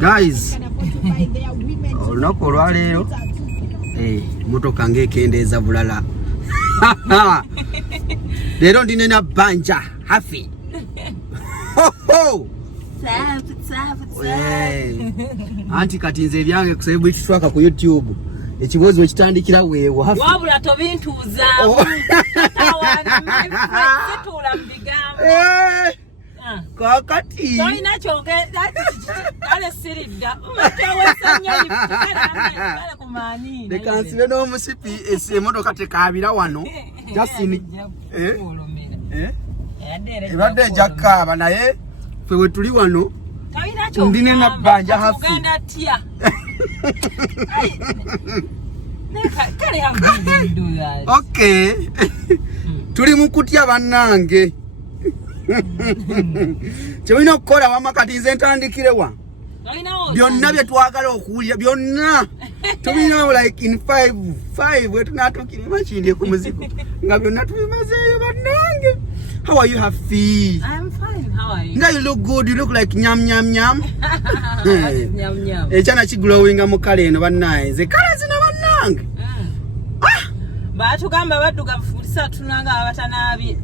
Guys, olunaku olwaleero motoka ng'ekendeeza bulala. Leero ndine na bbanja Hafy. Anti kati nze ebyange kusayibu ekitwaka ku YouTube. Ekibozi wekitandikira weewo Hafy. Wabula tobintuuza. Situula mu bigambo. Kakati. Tolina kyonke ale siridda. Matewesanya kale kumaani. Leka nsibe n'omusipi emmotoka tekaabira wano. Jasini. Ebadde ejja kukaaba naye ffe we tuli wano. Ndine na bbanja Hafy. Okay. Tuli mu kutya bannange. Kyolina okukola wama kati nze ntandikirewa. Byonna bye twagala okuwulira byonna. Tubinawo like in 5 wetunatuukira makindi ku muzigo. Nga byonna tubimazeeyo bannange. How are you Hafy? I'm fine. How are you? Nga you look good. You look like nyam nyam nyam. What is nyam nyam? Ekyana kiglowinga mu kale eno bannaye. Nze kale zino bannange. Baatugamba baddugavu fulisa tunanga abatanaabye.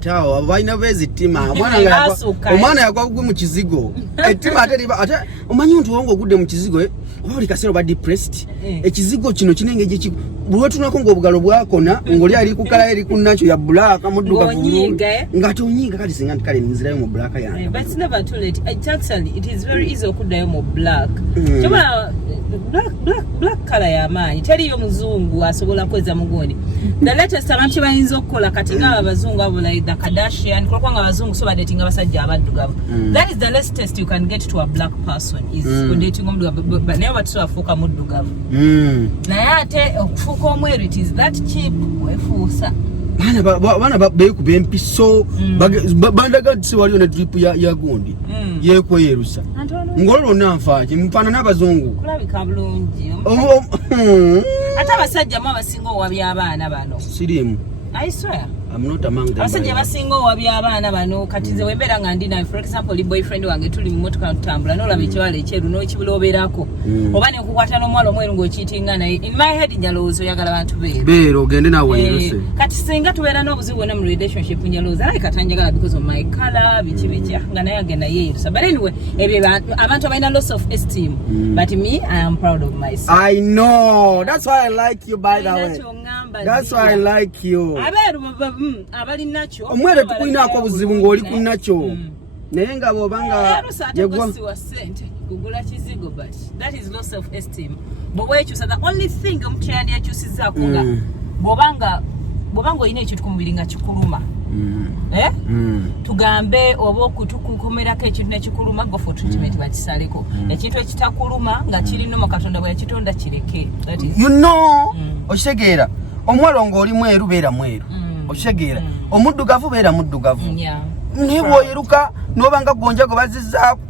Tawo abaina bezitima omwana yakwa gwe mu kizigo ettima ate omanyi nti wongo ogudde mu kizigo oli kasero ba depressed ekizigo kino kinenge gye bulwe tunako ng'obugalo bwakona ng'oli ali ku kala eri kunnacho ya black mudduka nga tonyiga kati singa kale nzirayo mu black yange. But it's never too late. Actually it is very easy okuddayo mu black. Choba black color ya maanyi teri yo muzungu asobola kweza mugondi. The latest abantu bayinza okukola kati nga abazungu abo like the Kardashian kwa nga abazungu so dating abasajja abaddugavu. That is the latest you can get to a black person is dating omuddugavu but never to afuka muddugavu. Naye ate okufuka omweru it is that cheap wefuusa. Bana beekuba empiso bandaga siwaliyo ne drip ya gundi yekweyerusa ngololo nanfaaki mpana n'abazungu kulabika bulungi ate abasajja mu abasinga owabya abaana bano sirimu. I swear I'm not among them. Abasajja basinga owabya abaana bano kati nze wembeera nga ndi nawe for example boyfriend wange tuli mu motoka tutambula n'olaba ekiwala ekyeru n'ekibuloberako oba ne nkukwata n'omuwala omweru ng'okiitinga naye in my head njalowooza oyagala bantu beero ogende nawe yeruse kati singa tubeera n'obuzibu bwonna mu relationship njalowooza like katanjagala because of my color biki nga naye agenda yeerusa but anyway ebyo abantu abalina loss of esteem but me I am proud of myself. I know that's why I like you by the way. That's why I like you. Omwere tukulinaako buzibu ng'oli ku nakyo naye nga bw'obanga yegwa sente kugula kizigo but that is low self esteem but wekyusa the only thing omuntu yandiyakyusizzaako nga bw'obanga olina ekintu ku mubiri nga kikuluma tugambe oba okutukukomerako ekintu nekikuluma go for treatment bakisaleko ekintu ekitakuluma nga kirino Katonda bwe yakitonda kireke you know okitegeera omuwala ng'oli mweru beera mweru okitegeera omuddugavu beera muddugavu naye bw'oyeruka n'obanga gonja gwe bazizzaako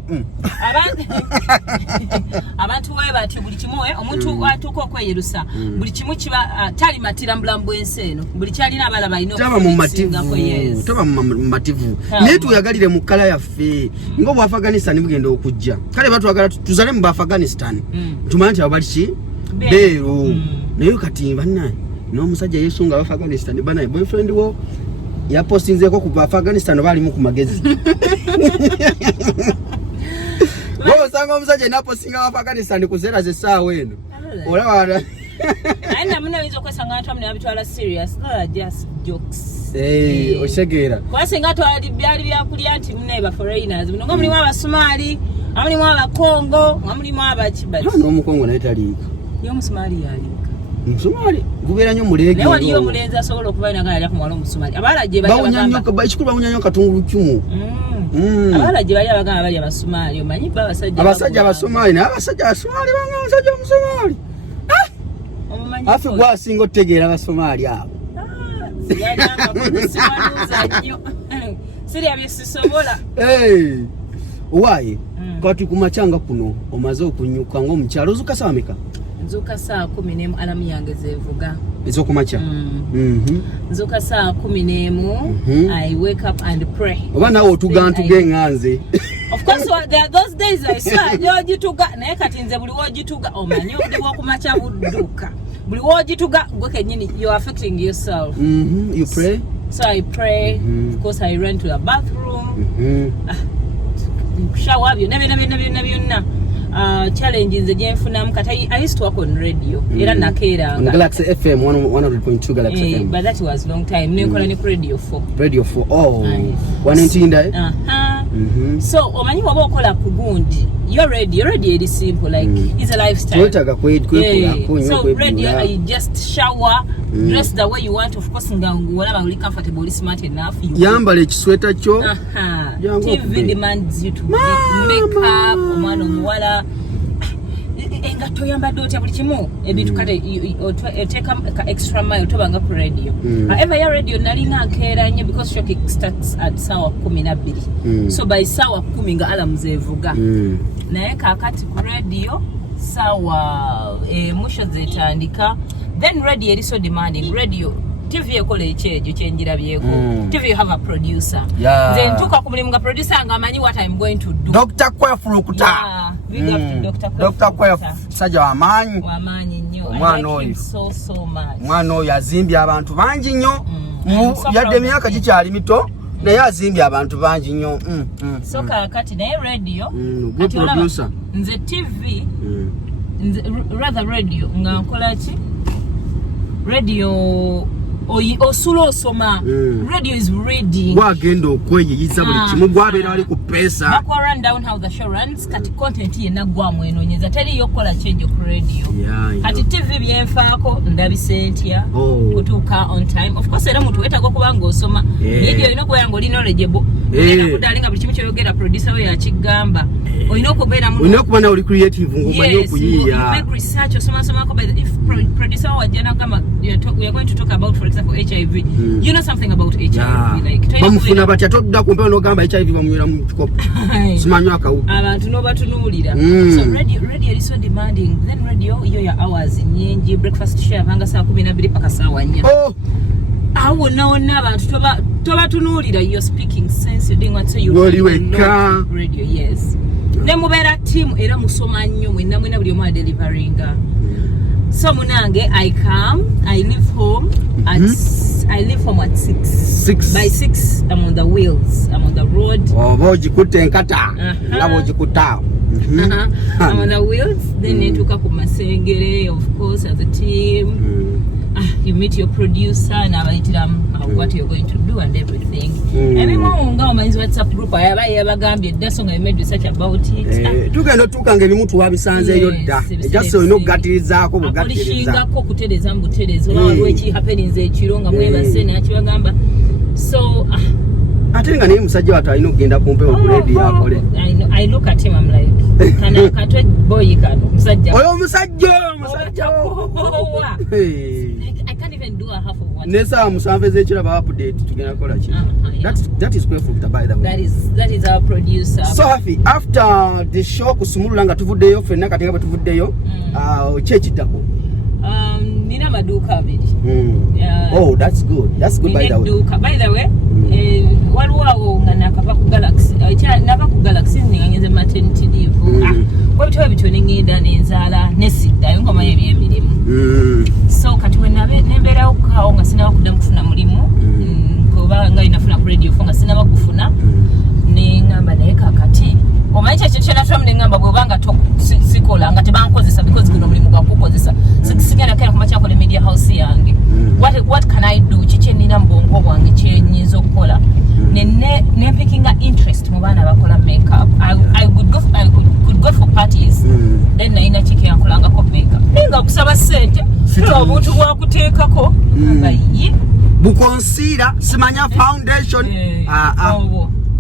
abantu waye bati buli kimu omuntu atuuka okweyerusa buli kimu kiba talimatira mulamu bw'ensi eno buli kyalina abalaba alina taba mu mativu naye tuyagalire mu kkala yaffe ng'obwa Afghanistan bugenda okujja kale batwagala tuzale mu Afghanistan tumanye nti abo bali ki beeru naye kati bannaye n'omusajja yesunga Afghanistan banaye boyfriend wo yapostinzeko ku Afghanistan balimu ku magezi osanga omusajja napostinga Afghanistan kuzeera zessaawa eno olaba aina muna wizo kwesanga watu amne abitwala serious not just jokes okitegeera kwasinga twali byali byakulya nti mune foreigners muno ngo mulimu abasomali amulimu abakongo amulimu abakibati n'omukongo naye taliika yo musomali yali Musumali gubeera nnyo muleege naye waliyo omulenzi asobola okuba nagalya ku mwala omusumali abalaje ekikulu bawunyannyo katungulu kimu abalaje bali abagamba bali abasumali omanyi abasajja abasumali naye abasajja abasumali banga omusajja omusumali Hafy gwasinga otegeera abasumali abo siri abisisobola waaye kati kumachanga kuno omaze okunyuka ng'omukyalo ozuka sameka nzuka saa 11 alamu yange zevuga ezokumacha nzuka saa 11 I wake up and pray oba nawe otugantuge nganze of course there are those days I swear jogituga naye kati nze buli wogituga omanyi obudde bw'okumacha budduka buli wogituga gwe kenyini you are affecting yourself you pray so I pray of course I run to the bathroom shower byonna challenges gyenfunamu kati I used to work on radio era nakeera on Galaxy FM 100.2 Galaxy FM but that was long time nenkola ne radio 4 wanentinda so omanyi waba okola ku gundi your radio is simple like it's a lifestyle so radio I just shower dress the way you want of course ngawolaba uli comfortable uli smart enough yambala ekisweta kyo TV demands you to make up omwana omuwala engato yambadde otya buli kimu ebintu kate oteka extra mile tobanga ku radio however ya radio nalina nkeera nnyo because show kick starts at sawa 12 so by sawa 10 nga alarm zevuga naye kakati ku radio sawa musho zetandika then radio is so demanding radio TV ekola ekyejo kyenjirabyeko TV you have a producer then tuka ku mulimu ga producer nga amanyi what I'm going to do Dr. Kwefurukuta big up to Dr. Kwefu sajja wamanyi nnyo omwana oyo so much omwana oyo azimbye abantu bangi nnyo yadde emyaka gikyali mito naye azimbye abantu bangi nnyo so kakati naye radio good producer nze TV rather radio nga nkola ki radio osula osoma radio is reading wagenda okweyiyiza buli kimu gwabeera wali ku pesa bakwa run down how the show runs kati content yenna gwamu enonyeza teri yokola change ku radio kati TV byenfaako ndabisentya kutuuka on time of course era muntu wetaaga okubanga osoma ebyo olina okubeera nga oli knowledgeable olina kudalinga buli kimu kyoyogera producer we yakigamba olina okubeera olina okuba nawe oli creative ng'omanyi okuyiiya make research osomasomako if producer wajja nagamba we are going to talk about for example HIV you know something about HIV like bamufuna batya todda kumpewo n'ogamba HIV bamunywera mu kikopo simanyi akawuka abantu n'obatunuulira so radio is so demanding then radio yo ya hours nyingi breakfast share vanga saa 12 paka saa 4 awo naona abantu tobatunuulira you're speaking sense you're doing what so you radio yes ne mubeera team era musoma nnyo mwenna buli omu deliveringa so munange I come I leave home at I leave home at 6 by 6 I'm on the wheels I'm on the road bojikutte enkata nga bojikuta I'm on the wheels then netuuka ku Masengere of course as a team you meet your producer n'abayitira what you're going to do and everything ebimu nga omanyizi WhatsApp group yabagambye dda so nga you made research about it tugenda otuuka ng'ebimu tuwabisanzeeyo dda ejase olina okugatirizaako bugatirizaako kutereza mu buterezi oba waliwo happenings ekiro nga mwebase nakibagamba so ate nga naye musajja wattu alina okugenda kumpewo ku radio akole I look at him I'm like kana katwe boy kano musajja oyo omusajja I can't even do a half of what nesa musanve z'ekiraba update tugenda kola ki that is Kwefurukuta by the way that is our producer so Hafy after the show kusumulula nga tuvuddeyo ffenna kati nga bwe tuvuddeyo kyekiddako nina maduuka abiri oh that's good by the way waliwo awo nga nakava ku Galaxy nava ku Galaxy nga ngenze maternity leave webitwa bityo nengenda nenzaala nesiddayo ngomanyi ebyemirimu so kati nembeerawo kaawo nga sinaba kuddamu kufuna mulimu oba nga inafuna ku radio nga sinaba kufuna neŋŋamba naye kakati omanyi kyekyo kyenatulamu neŋŋamba bwebanga sikola nga tebankozesa because guno mulimu gwakukozesa sigenda kera kumakyakola media house yange what can I do kiki ennina mu bwongo bwange kyenyinza okukola nempikinga interest mu baana bakola makeup I could go for parties then nalina kiki yankolangako makeup nga kusaba ssente obuntu bwakuteekako abayi bukonsiira simanya foundation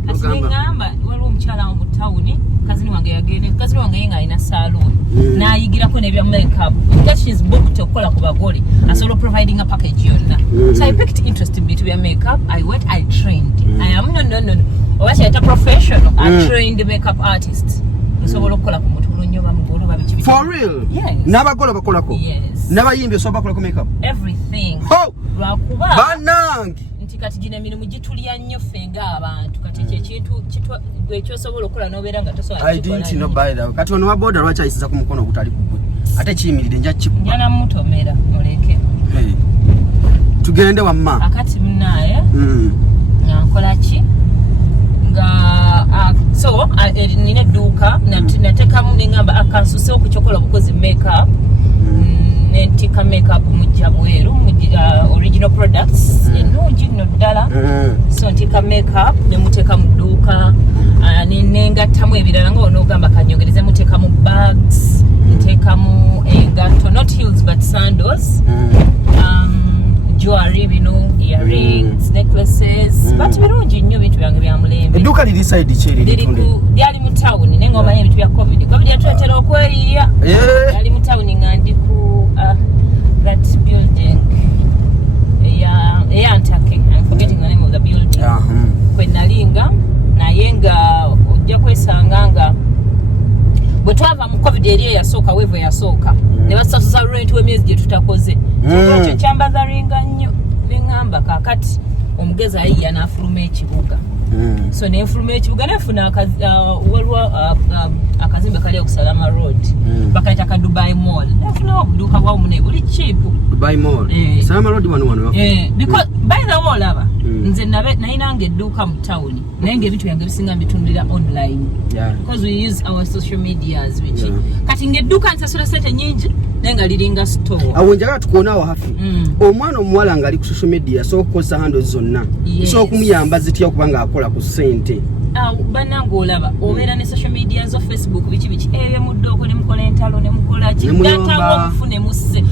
kati neŋŋamba waliwo omukyala mu tawuni kazini wange yagende kazini wange yenga alina saloon n'ayigirako n'ebya makeup because she's booked okukola ku bagole asobola providing a package yonna so I picked interest in bit of makeup I went I trained I am no oba kyayita professional a trained makeup artist osobola okukola ku muntu bulungi oba mugole oba biki For real? Yes. Nabakola bakolako? Yes. Nabayimbi so bakolako makeup? Everything. Oh! Lwakuba. Banange. Nti kati gino emirimu gitulya nnyo ffe ng'abantu. Kati ekintu ekyosobola okukola n'obeera nga tosobola I didn't know by that. Kati ono wa boda lwaki ayisiza ku mukono ogutali kugwe. Ate kiyimiridde nja kikuba. Njala mutomera muleke. Hey. Tugende wamma. Akati munaye. Nga nkola ki? So nina edduuka natekamu nengamba akansuse okuchokola obukozi makeup nentika makeup mujja bweru original products ennungi nno ddala so ntika makeup nemuteka mu dduuka nengattamu ebirala nga onoogamba kanyongereze mutekamu bags ntekamu engatto not heels but sandals jewelry bino earrings necklaces but birungi nnyo bintu byange bya mulembe edduuka liri side cheri lyali mu town nenga omanyi ebintu bya covid yatuletera okweriya yali mu town nga ndi ku that building eyantake I'm forgetting the name of the building kwe nalinga naye nga ojja kwesanga nga bwe twava mu covid eriyo yasooka weevo yasooka ne basasuza rent w'emyezi gye tutakoze ekyo kyambazaringa nnyo neŋŋamba kaakati omugezi ayiya n'afuluma ekibuga so nenfuluma ekibuga nefuna waliwo akazimbe kali okusalama road bakayita ka Dubai Mall nefuna obuduuka bwawumune buli cheap Dubai Mall Salama Road wano because by the wall aba nze nayinanga edduuka mu town naye ng'ebintu byange bisinga mbitundira online because we use our social medias biki kati ng'edduuka nsasula sente nyingi naye nga liringa store awo njagala tukuonaawo Hafy omwana omuwala ng'ali ku social media so okukozesa handles zonna so okumuyamba zitya okubanga akola ku sente bannange olaba obeera ne social media zo Facebook biki ebyo muddooko ne mukola entalo ne mukola ki datawo mufune musse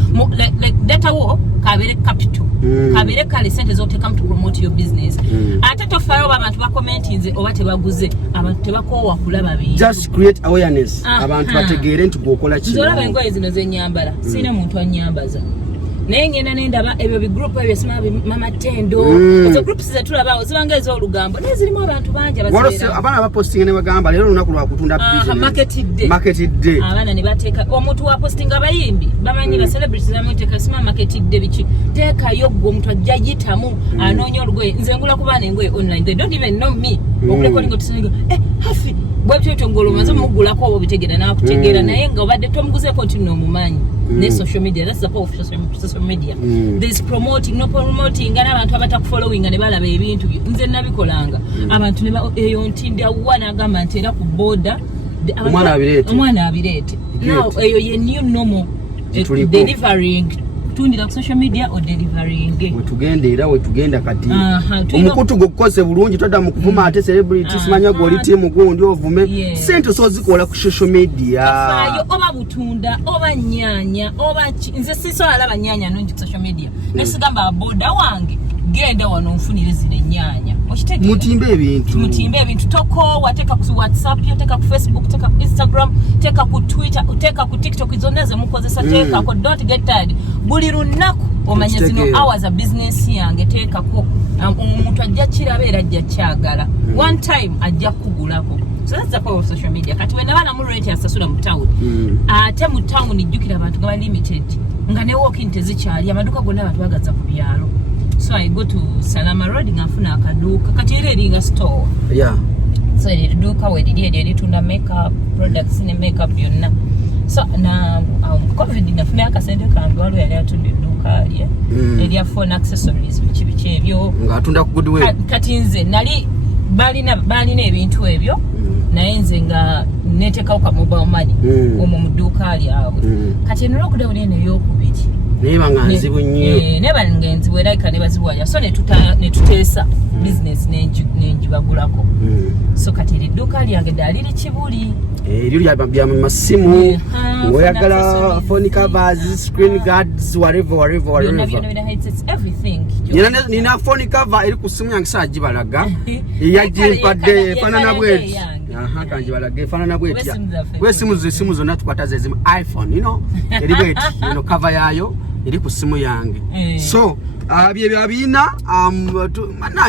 like datawo kabeere capital kabeere kale sente z'oteekamu to promote your business ate tofaayo abantu bakomentinze oba tebaguze abantu tebakoowa kulaba bintu just create awareness abantu bategeere nti gwokola ki nzolaba engoye zino zenyambala sirina muntu anyambaza naye ngenda nendaba ebyo bigroup ebyo sima mama tendo ezo groups zetulabaawo zibanga ez'olugambo naye zirimu abantu bangi abaana bapostinga ne bagamba leero lunaku lwa kutunda market day abaana ne bateeka omuntu wa posting abayimbi bamanyi ba celebrities bamuteeka sima market day biki teekayo gwe omuntu ajja yitamu anoonya olugoye nze ngula ku baana engoye online they don't even know me okulekolinga tusinga Hafy bwebyo ngolomaze mugulako obo bitegeera nakutegeera naye nga obadde tomuguzeeko nti n'omumanyi ne social media that's the power of social media there's promoting no promoting n'abantu abatakufollowinga ne balaba ebintu nze nabikolanga abantu ne eyo ntindi awana agamba nti era ku boda omwana abireete now eyo ye new normal delivering tundira ku social media or delivering wetugenda kati omukutu gokose bulungi toda mu kuvuma ate celebrity simanya goli timu gundi ovume sente so zikola ku social media afayo oba butunda oba nyanya oba nze siso alaba nyanya nungi ku social media nesigamba boda wange genda wano nfunire zile nyanya okitegera mutimbe ebintu toko wateka ku WhatsApp yoteka ku Facebook teka ku Instagram teka ku Twitter uteka ku TikTok izoneze mukozesa teka ko don't get tired buli lunaku omanya zino hours of business yange teka ko omuntu ajja kirabeera ajja kyagala one time ajja kugulako so that's the power of social media kati wena bana mu rate asasula mu town ate mu town ijjukira abantu nga limited nga ne walking tezikyali amaduka gonna abantu bagaza ku byalo. So I go to Salama Road ngafuna akaduka kati era eringa store so eduka wedi tunda makeup products ne makeup byonna so na covid nafuna akasente kange waliwo yali atunda eduka alye eri phone accessories biki ebyo ngatunda ku goodwill kati nze nali balina ebintu ebyo naye nze nga neteka ka mobile money omwo mu duka ali awe kati no lockdown ene yokubiri neba nganzibu nnyo neba ngenzibu era ikane baziwanya so ne tuteesa business nenji bagulako so kati edduka lyange daliri kibuli eryo lya masimu oyagala phone covers screen guards whatever everything nina phone cover eri ku simu yange sajibalaga yajimpadde fanana bweti kanji balage fanana bweti we simu zonna tukwata zezimu iPhone eri bweti cover yayo eri ku simu yange so byebyo abina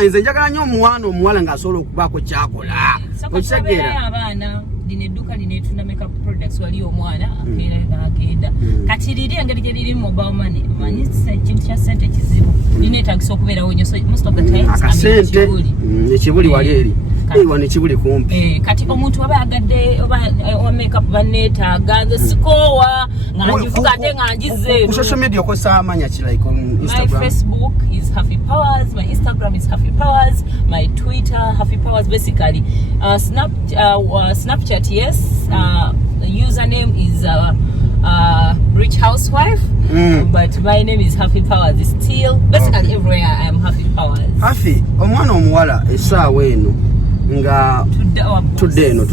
nze njagala nnyo omuwala ng'asobola okubako kyakola okitegeera lineduka linetunda makeup products wali omwana agenda kati liri engeri gye liri mobile money manyi kintu kya sente kizibu linetagisa okubeerawo nnyo so most of the time akasente ekibuli wali eri iwa nekibuli kumpi kati omuntu aba agadde oba makeup baneetaaga nze sikoowa nga njivuga ate nga njize ku social media okozesa amanya ki like on Instagram? My Facebook is Hafy Powers, my Instagram is Hafy Powers, my Twitter Hafy Powers basically. Snapchat yes, username is Rich Housewife, but my name is Hafy Powers. It's still basically everywhere I am Hafy Powers. Hafy, omwana omuwala essaawa eno nga tudde eno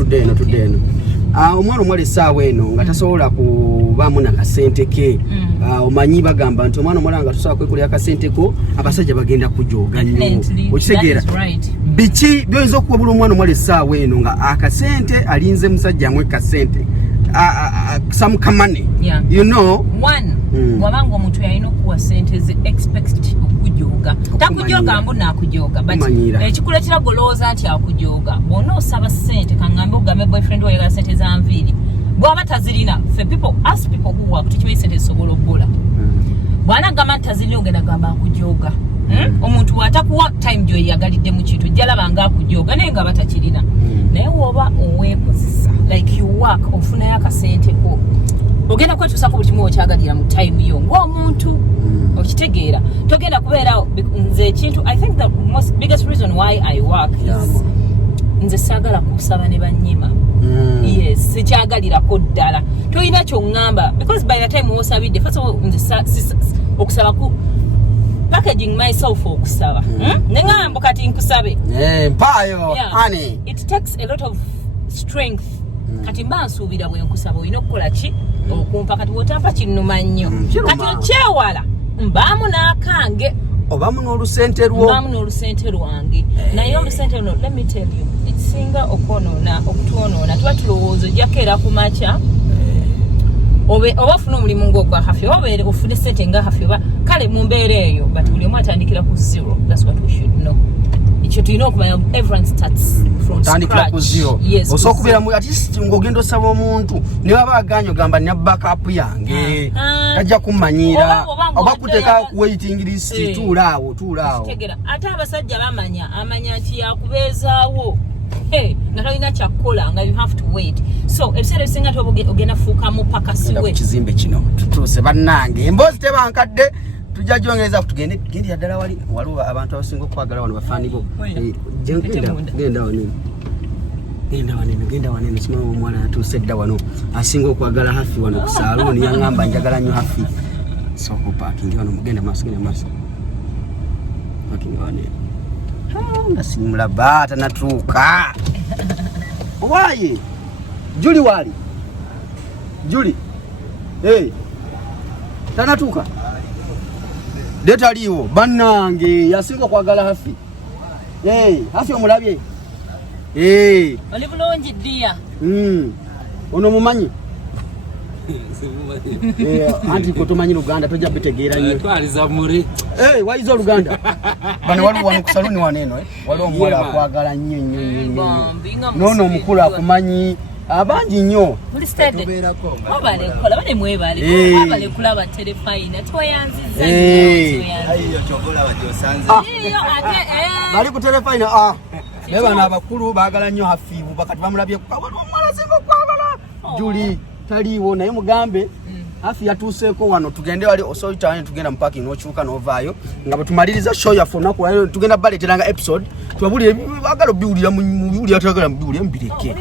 omwana omuwala essaawa eno nga tasobola kubaamu nakasente ke omanyi bagamba nti omwana omuwala nga tosobola kwekulira akasente ko abasajja bagenda kujooga nnyo okitegeera biki byoyinza okubabula omwana omuwala essaawa eno nga akasente alinze musajja amwe kasente some money you know one wabanga omuntu yalina okuwa sente ze expect okujooga takujooga mbu naakujooga but ekikuletera golowooza nti akujooga bw'ona osaba sente kaŋŋambe ogambe boyfriend oyagala sente za nviiri bw'aba tazirina ask people who work tukimanyi sente zisobola okugula bw'ana gamba nti tazirina ogenda gamba akujooga omuntu watakuwa time gy'oyagalidde mu kintu jalaba nga akujooga naye nga batakirina naye woba oweekozesa like you work ofunayo akasente ko ogenda kwetuusako buli kimu okyagalira mu time yo ng'omuntu okitegeera togenda kubeerawo nze ekintu I think the most biggest reason why I work is nze saagala kusaba ne bannyima yes sikyagalirako ddala tolina kyongamba because by the time osabidde first of all nze okusaba ku packaging myself okusaba nengamba kati nkusabe mpaayo honey it takes a lot of strength kati mba nsuubira bwe nkusaba olina okukola ki okumpa kati bw'otampa kinnuma nnyo kati okyewala mbaamu n'akange obamu n'olusente lwo mbaamu n'olusente lwange naye olusente luno let me tell you ekisinga okutwonoona tuba tulowooza ojjako era ku makya oba ofuna omulimu ng'ogwa Hafy oba ofune sente nga Hafy oba kale mu mbeera eyo but buli omu atandikira ku zero that's what we should know ekyo tulina okumanya everyone starts from scratch ku zero osobola okubeera at least ng'ogenda osaba omuntu ne waba aganya ogamba nina backup yange tajja kummanyira oba kuteeka waiting list tuulaawo ate abasajja amanya nti yakubeezaawo nga talina kyakukola nga you have to wait so ebiseera ebisinga ti ogenda fuukamu paka siwe kizimbe kino tutuuse bannange emboozi tebankadde tujja gyongereza tugendera ddala waliwo abantu abasinga okwagala wano bafaani bo genda wanene kimanyi omwana atuuse dda wano asinga okwagala Hafy wano ku salooni yaŋŋamba njagala nnyo Hafy sooka opaakingi wano genda maaso paakingi wanene nga simulaba tanatuuka owaye Juli wali Juli tanatuuka detaliiwo bannange yasinga okwagala Hafy Hafy omulabye oli bulungi ddiya ono mumanyi anti ko tomanyi Luganda tojja bitegeera nnyo twaliza muri wayiza Oluganda bano waliwo wano ku saluni waneeno waliwo omuwala akwagala nnyo noono omukulu akumanyi abangi nnyo obale kulaba terefayina twayanziza bali ku terefayina naye bano abakulu baagala nnyo Hafy bakati bamulabye omwana singa okwagala Juli taliiwo naye mugambe Hafy yatuuseeko wano tugende wali osoyitaani tugenda mu parking n'okyuka n'ovaayo nga bwe tumaliriza show yaffe olunaku lwaleero tugenda baleeteranga episode tubabulire baagala obiwulira mubiwulira tayagala mubiwulire mubireke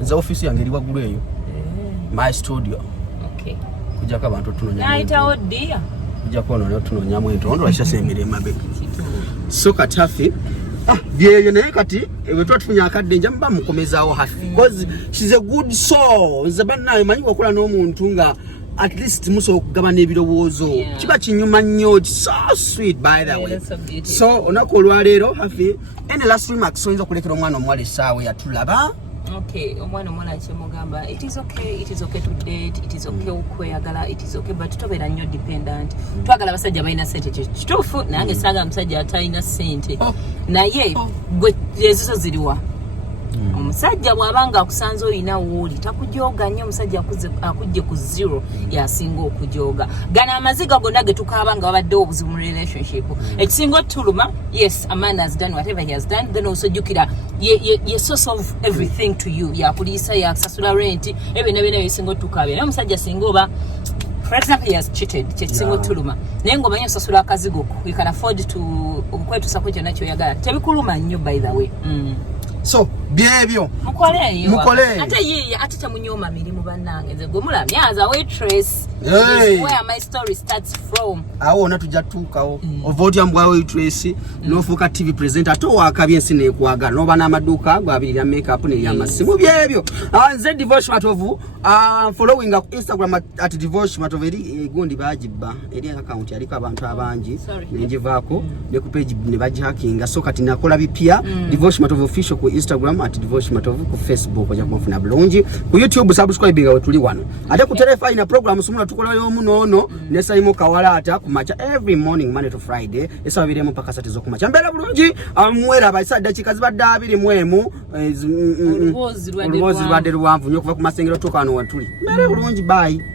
nze ofiisi yange eri waggulu eyo my studio kujjako abantu tunonyamu entondo lwakitasembera emabega so kati Hafy byeyo naye kati bwe tuba tufunye akadde nja muba mukomezaawo Hafy because she's a good soul nze bannaye manyi wakola n'omuntu nga at least musobola okugabana ebirowoozo kiba kinyuma nnyo so sweet by the way so olunaku olwaleero Hafy any last remarks oyinza okulekera omwana omuwala essaawa yatulaba omwana omwana kyemugamba it is okay to date it is okay okweyagala it is okay but tobeera nnyo dependent twagala abasajja balina sente kituufu nange saagala musajja atalina sente naye gwe ezizo ziriwa Omusajja bwabanga akusanze oyina wuli takujoga nnyo omusajja akujje ku zero yasinga okujoga. Gana amaziga gonna ge tukaaba nga babadde obuzibu mu relationship. Ekisinga ottuluma, yes, a man has done whatever he has done, then also jukira ye source of everything to you. Yakuliisa, yakusasula rent, ebyo nebyo ebisinga ottukaaba. Naye omusajja singa oba, for example, he has cheated, kyekisinga ottuluma. Naye ng'omanyi osasula akazigo ko, you can afford to okwetusako kyonna kyoyagala. Tebikuluma nnyo by the way. So byebyo Mukole ate ye ate tamunyoma mirimu bannange nze gwe mulamya as a waitress. This is where my story starts from. Awo natujja tukawo ovotya mbwa waitress nofuka TV presenter ato wakabye nsine kwagala noba n'amaduka gwabirira makeup ne yamasimu byebyo. Nze divorce matovu following Instagram at divorce matovu eri gundi bajiba eri account yaliko abantu abangi nenjivaako ne ku page ne bajihackinga so kati nakola bipya divorce matovu official ku Instagram at divorce matovu ku Facebook oja kumufuna bulungi ku YouTube subscribing awo tuli wano ate ku telephone na program sumula tukola yo munono ne sayimo kawalata ku macha every morning Monday to Friday esabiremo paka satizo ku macha mbera bulungi amwera abasadde kikazi badabiri mwemu Olubozi lwadde luwanvu nyo kuva ku masengero tokano watuli mbera bulungi bye.